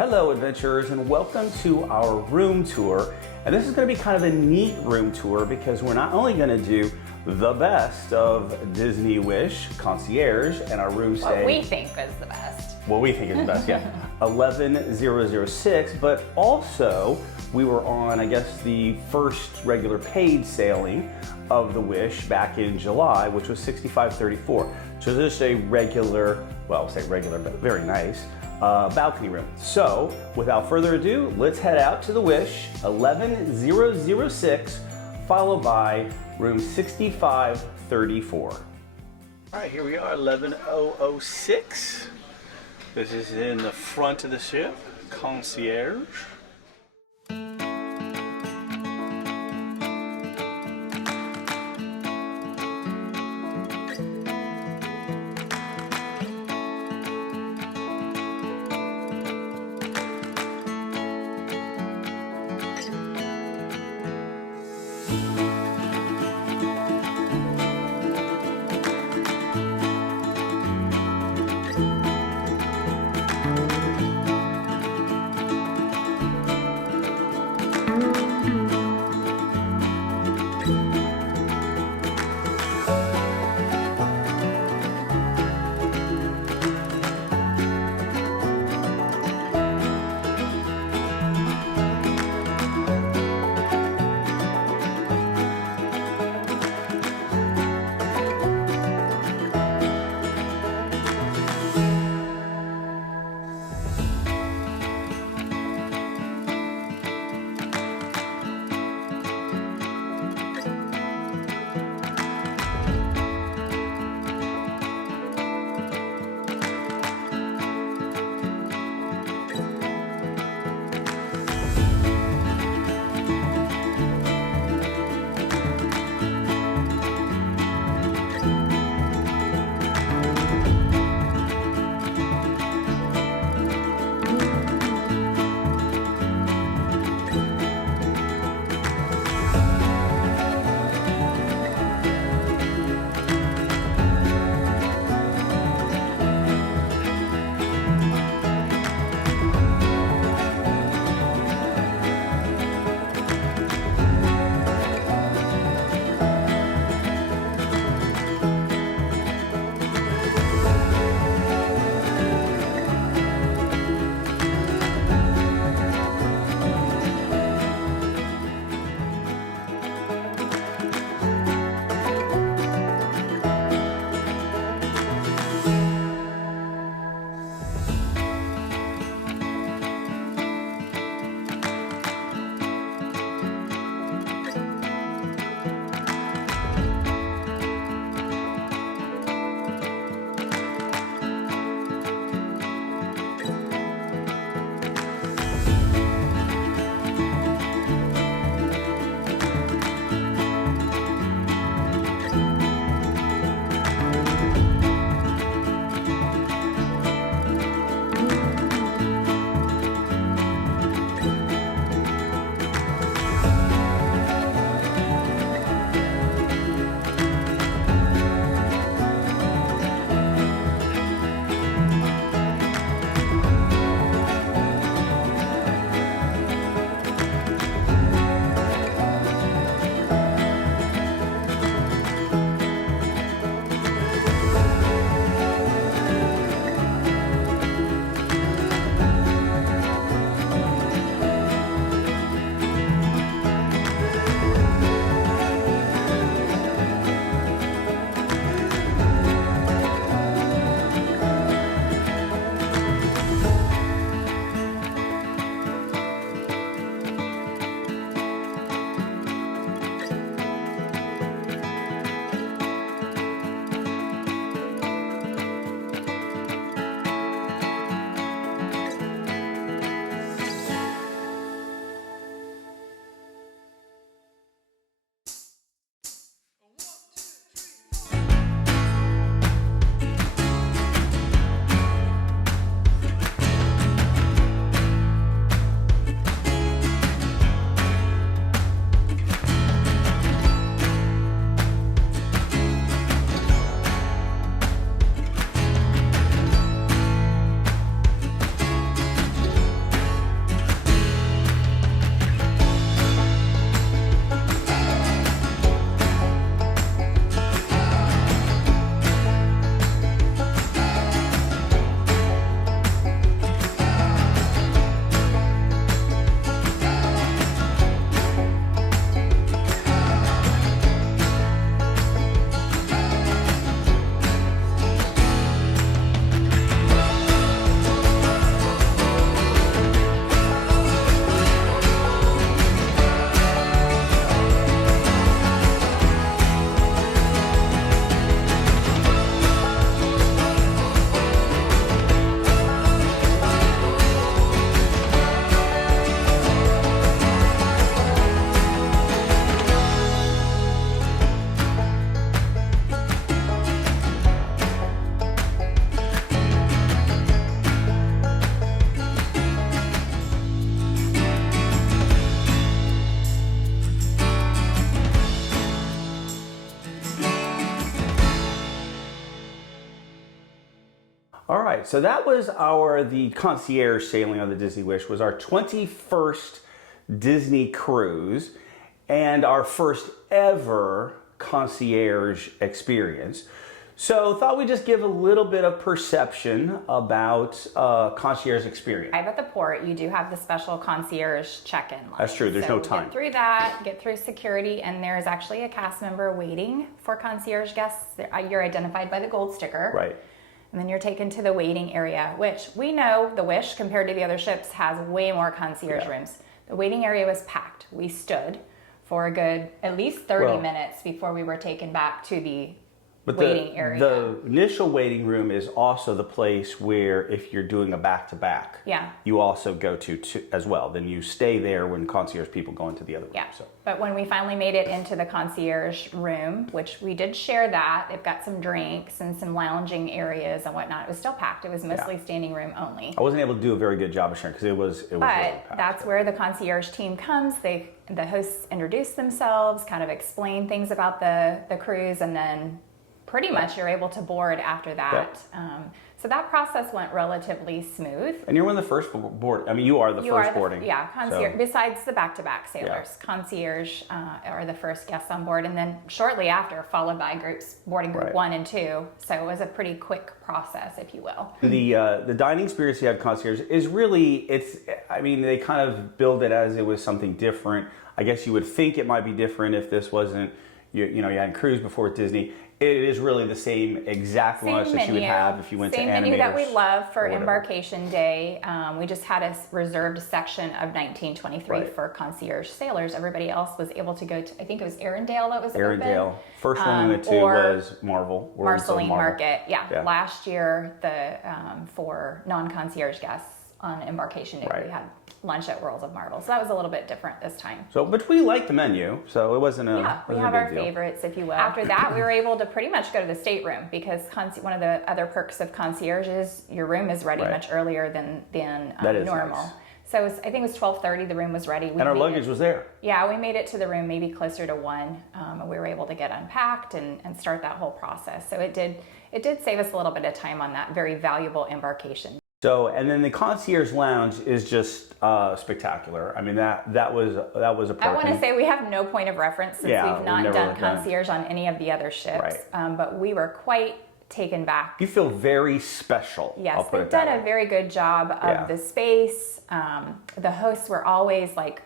Hello adventurers and welcome to our room tour. And this is going to be kind of a neat room tour because we're not only going to do the best of Disney Wish, Concierge, and our room stay. What we think is the best. What we think is the best, yeah. 11006, but also we were on, I guess, the first regular paid sailing of the Wish back in July, which was 6534. So this is a regular, well, I'll say regular, but very nice balcony room. So without further ado, let's head out to the Wish 11006, followed by room 6534. All right, here we are, 11006. This is in the front of the ship, Concierge. right, so that was the concierge sailing on the Disney Wish, was our 21st Disney cruise and our first ever concierge experience. So thought we'd just give a little bit of perception about concierge experience. Arrive at the port, you do have the special concierge check-in line. That's true, there's no time. Get through that, get through security, and there's actually a cast member waiting for concierge guests. You're identified by the gold sticker. Right. And then you're taken to the waiting area, which we know the Wish, compared to the other ships, has way more concierge rooms. The waiting area was packed. We stood for a good at least 30 minutes before we were taken back to the waiting area. The initial waiting room is also the place where, if you're doing a back-to-back, you also go to as well. Then you stay there when concierge people go into the other room. Yeah. So. But when we finally made it into the concierge room, which we did share that, they've got some drinks and some lounging areas and whatnot. It was still packed. It was mostly standing room only. I wasn't able to do a very good job of sharing because it was really packed. That's where the concierge team comes. The hosts introduce themselves, kind of explain things about the cruise, and then pretty much you're able to board after that. So that process went relatively smooth. And you're one of the first board. I mean, you are the first boarding. Yeah, concierge. So. Besides the back-to-back sailors, concierge are the first guests on board, and then shortly after, followed by groups boarding group 1 and 2. So it was a pretty quick process, if you will. The dining experience you had concierge is really I mean, they kind of build it as it was something different. I guess you would think it might be different if this wasn't you had cruise before Disney. It is really the same exact lunch that you would have if you went to Animators. Same menu that we love for Embarkation Day. We just had a reserved section of 1923 for concierge sailors. Everybody else was able to go to, I think it was Arendelle that was open. First one we went to was Marvel. Marceline Market. Yeah. Last year, for non-concierge guests on Embarkation Day, we had lunch at Worlds of Marvel. So that was a little bit different this time. But we liked the menu, so it wasn't a we have our favorites, if you will. After that, we were able to pretty much go to the stateroom because one of the other perks of concierge is your room is ready much earlier than normal. Nice. So I think it was 12:30. The room was ready. And our luggage was there. Yeah, we made it to the room maybe closer to 1. And we were able to get unpacked and start that whole process. So it did save us a little bit of time on that very valuable embarkation. So, and then the concierge lounge is just spectacular. I mean, that was a perk. I want to say we have no point of reference since we've not done concierge on any of the other ships. But we were quite taken back. You feel very special. Yes, they've done a very good job of the space. The hosts were always like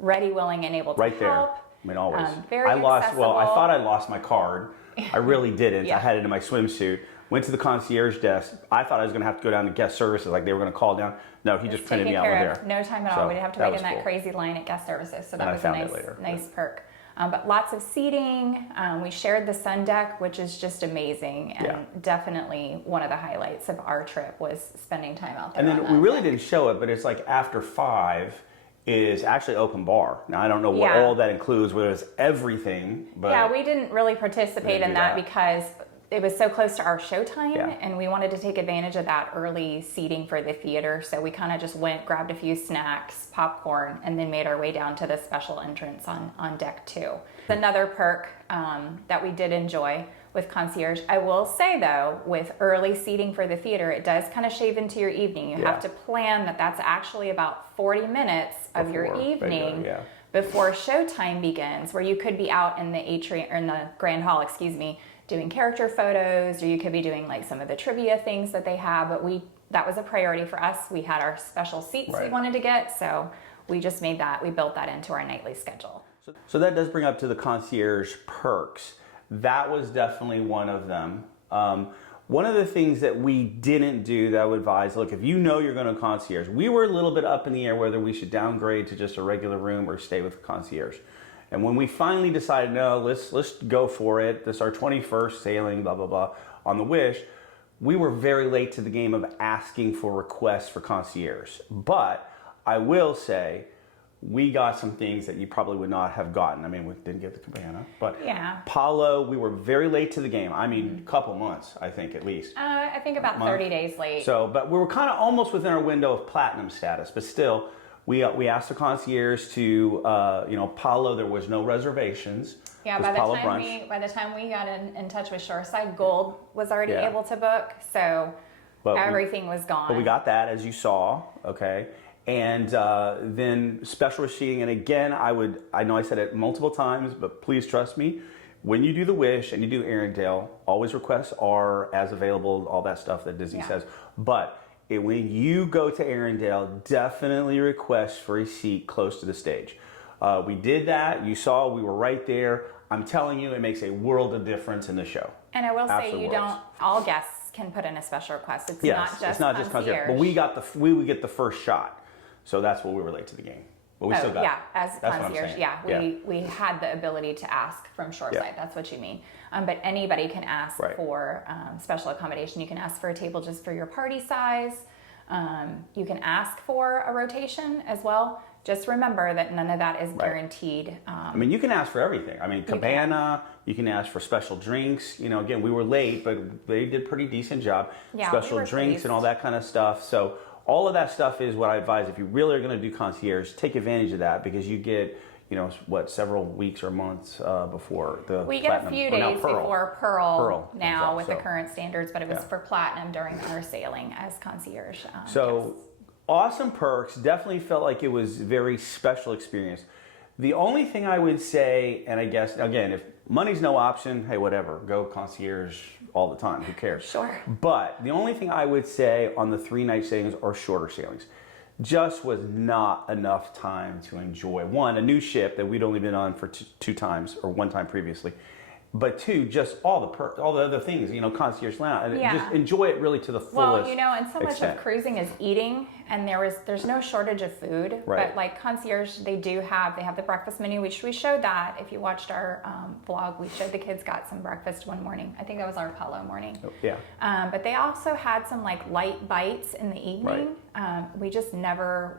ready, willing, and able to help. There. I mean, always. Very accessible. Well, I thought I lost my card. I really didn't. I had it in my swimsuit. Went to the concierge desk. I thought I was going to have to go down to guest services, like they were going to call down. No, he just printed me out there. No time at all. We didn't have to wait in that crazy line at guest services. So that was a nice perk. But lots of seating. We shared the sun deck, which is just amazing, and definitely one of the highlights of our trip was spending time out there. And then we really didn't show it, but it's like after 5 is actually open bar. Now I don't know what all that includes, whether it's everything. But we didn't really participate in that because it was so close to our showtime, and we wanted to take advantage of that early seating for the theater. So we kind of just went, grabbed a few snacks, popcorn, and then made our way down to the special entrance on deck 2. Another perk that we did enjoy with concierge. I will say though, with early seating for the theater, it does kind of shave into your evening. You have to plan that's actually about 40 minutes of your evening before showtime begins, where you could be out in the atrium or in the grand hall, doing character photos, or you could be doing like some of the trivia things that they have. But that was a priority for us. We had our special seats we wanted to get, so we just we built that into our nightly schedule. So that does bring up to the concierge perks. That was definitely one of them. One of the things that we didn't do that I would advise, look, if you know you're going to concierge, we were a little bit up in the air whether we should downgrade to just a regular room or stay with the concierge. And when we finally decided, no, let's go for it, this is our 21st sailing, blah, blah, blah, on the Wish, we were very late to the game of asking for requests for concierge. But I will say, we got some things that you probably would not have gotten. I mean, we didn't get the cabana, but Palo, we were very late to the game. I mean, a couple months, I think, at least. I think about 30 days late. So, but we were kind of almost within our window of platinum status, but still, we asked the concierge to, Palo, there was no reservations. Yeah, by the time we got in touch with Shoreside, Gold was already able to book. So But everything was gone. But we got that, as you saw, okay? And then special seating, and again, I know I said it multiple times, but please trust me, when you do the Wish and you do Arendelle, always requests are as available, all that stuff that Disney says. But when you go to Arendelle, definitely request for a seat close to the stage. We did that. You saw we were right there. I'm telling you, it makes a world of difference in the show. And I will say, you don't. All guests can put in a special request. It's not just concierge. But we would get the first shot, so that's what we relate to the game. But we still got as concierge, we had the ability to ask from shoreside. That's what you mean. But anybody can ask for special accommodation. You can ask for a table just for your party size. You can ask for a rotation as well. Just remember that none of that is guaranteed. I mean, you can ask for everything. I mean, cabana, you can ask for special drinks. You know, again, we were late, but they did a pretty decent job. Yeah, special drinks and all that kind of stuff. So all of that stuff is what I advise. If you really are going to do concierge, take advantage of that, because you get, you know, several weeks or months before the We get a few days before Pearl now with the current standards, but it was for Platinum during our sailing as concierge. Awesome perks. Definitely felt like it was a very special experience. The only thing I would say, and I guess, again, if money's no option, hey, whatever, go concierge all the time. Who cares? Sure. But the only thing I would say on the 3-night sailings or shorter sailings, just was not enough time to enjoy. One, a new ship that we'd only been on for two times or one time previously. But two, just all the perks, all the other things, you know, concierge lounge, and just enjoy it really to the fullest. Well, you know, and so much of cruising is eating, and there's no shortage of food. Right. But like concierge, they have the breakfast menu, which we showed that. If you watched our vlog, we showed the kids got some breakfast one morning. I think that was our Apollo morning. Oh, yeah. But they also had some like light bites in the evening. Right. We just never.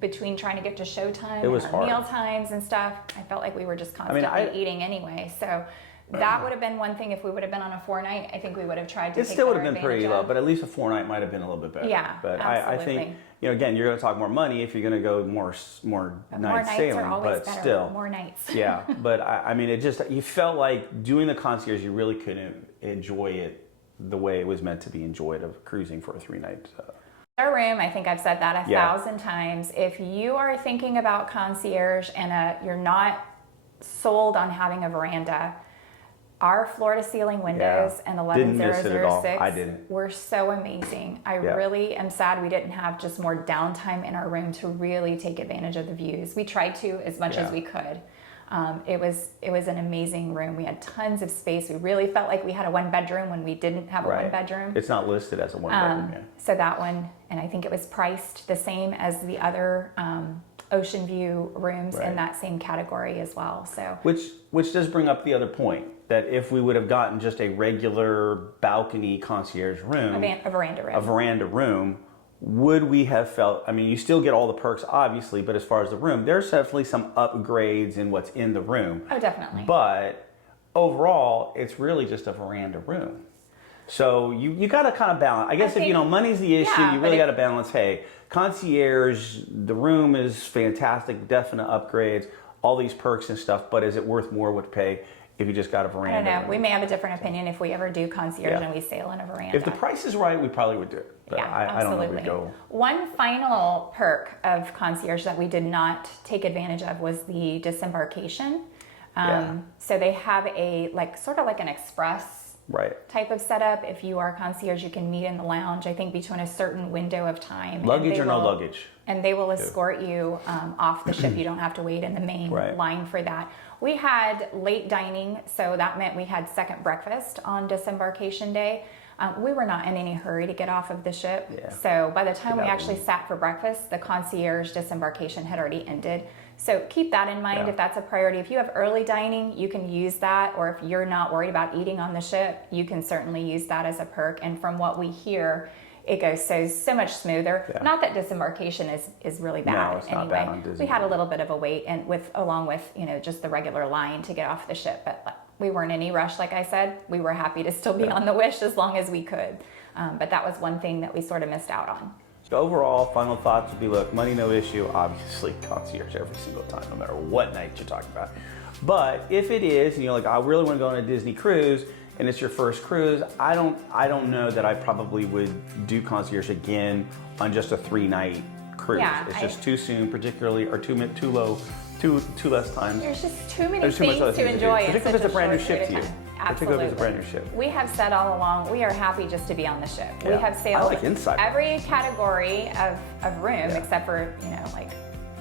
Between trying to get to showtime and meal times and stuff, I felt like we were just constantly eating anyway. So that would have been one thing. If we would have been on a 4-night, I think we would have tried to. It still would have been pretty low, but at least a 4-night might have been a little bit better. Yeah, but absolutely. I think, you know, again, you're going to talk more money if you're going to go more nights sailing, are always but better. Still More nights. Yeah, but I mean, you felt like doing the concierge, you really couldn't enjoy it the way it was meant to be enjoyed of cruising for a 3-night. Our room, I think I've said that 1,000 times. If you are thinking about concierge and you're not sold on having a veranda, our floor-to-ceiling windows and 11006 were so amazing. I really am sad we didn't have just more downtime in our room to really take advantage of the views. We tried to as much as we could. It was an amazing room. We had tons of space. We really felt like we had a 1-bedroom when we didn't have a 1-bedroom. It's not listed as a 1-bedroom. So that one, and I think it was priced the same as the other Oceanview rooms in that same category as well. So which does bring up the other point, that if we would have gotten just a regular balcony concierge room, a veranda room, would we have felt, I mean, you still get all the perks, obviously, but as far as the room, there's definitely some upgrades in what's in the room. Oh, definitely. But overall, it's really just a veranda room. So you got to kind of balance. I guess if, you know, money's the issue, you really got to balance, hey, concierge, the room is fantastic, definite upgrades, all these perks and stuff, but is it worth more what to pay if you just got a veranda? I don't know. We may have a different opinion if we ever do concierge and we sail in a veranda. If the price is right, we probably would do it. But I don't know if we'd go. One final perk of concierge that we did not take advantage of was the disembarkation. So they have a sort of like an express type of setup. If you are concierge, you can meet in the lounge, I think between a certain window of time. Luggage or no luggage. And they will escort you off the ship. You don't have to wait in the main line for that. We had late dining, so that meant we had second breakfast on disembarkation day. We were not in any hurry to get off of the ship. So by the time we actually sat for breakfast, the concierge disembarkation had already ended. So keep that in mind if that's a priority. If you have early dining, you can use that. Or if you're not worried about eating on the ship, you can certainly use that as a perk. And from what we hear, it goes so much smoother. Not that disembarkation is really bad. No, it's not bad on Disney. We had a little bit of a wait, and along with just the regular line to get off the ship, but we weren't in any rush. Like I said, we were happy to still be on the Wish as long as we could. But that was one thing that we sort of missed out on. So overall, final thoughts would be: look, money no issue. Obviously, concierge every single time, no matter what night you're talking about. But if it is, I really want to go on a Disney cruise, and it's your first cruise, I don't know that I probably would do Concierge again on just a 3-night cruise. Yeah, it's just too soon, particularly, or too less times. There's just too many There's too much things other to things to do. enjoy in Particularly such if it's a a brand new short ship period to of you. time. Particularly if it's a Absolutely. brand new ship. We have said all along, we are happy just to be on the ship. Yeah. We have sailed I like inside. every category of room, except for, you know, like,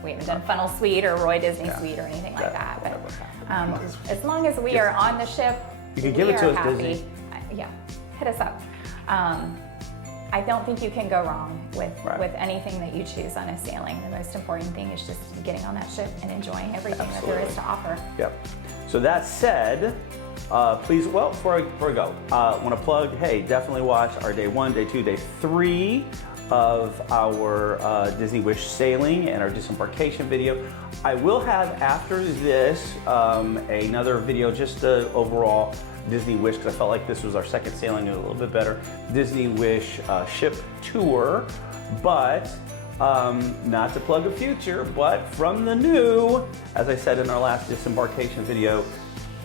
we haven't done Funnel Suite or Roy Disney Suite or anything like that. But as long as we are on the ship, you can give it to us, happy. Disney. Yeah, hit us up. I don't think you can go wrong with anything that you choose on a sailing. The most important thing is just getting on that ship and enjoying everything that there is to offer. Yep. So that said, please, well, before I go, want to plug, hey, definitely watch our day 1, day 2, day 3 of our Disney Wish sailing and our disembarkation video. I will have after this another video, just the overall Disney Wish, because I felt like this was our second sailing and a little bit better. Disney Wish ship tour, but not to plug a future, but from the new, as I said in our last disembarkation video,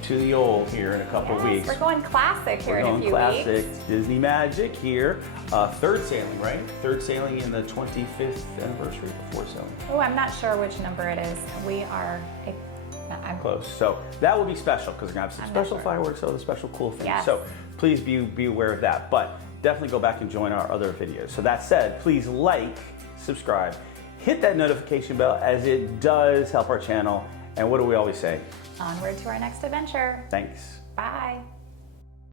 to the old here in a couple weeks. We're going classic here in a few classic, weeks. Disney Magic here. Third sailing, right? Third sailing in the 25th anniversary before sailing. Oh, I'm not sure which number it is. We are, I'm Close. So that will be special because we're gonna have some special fireworks, all the special cool things. Yes. So please be aware of that. But definitely go back and join our other videos. So that said, please like, subscribe, hit that notification bell as it does help our channel. And what do we always say? Onward to our next adventure. Thanks. Bye.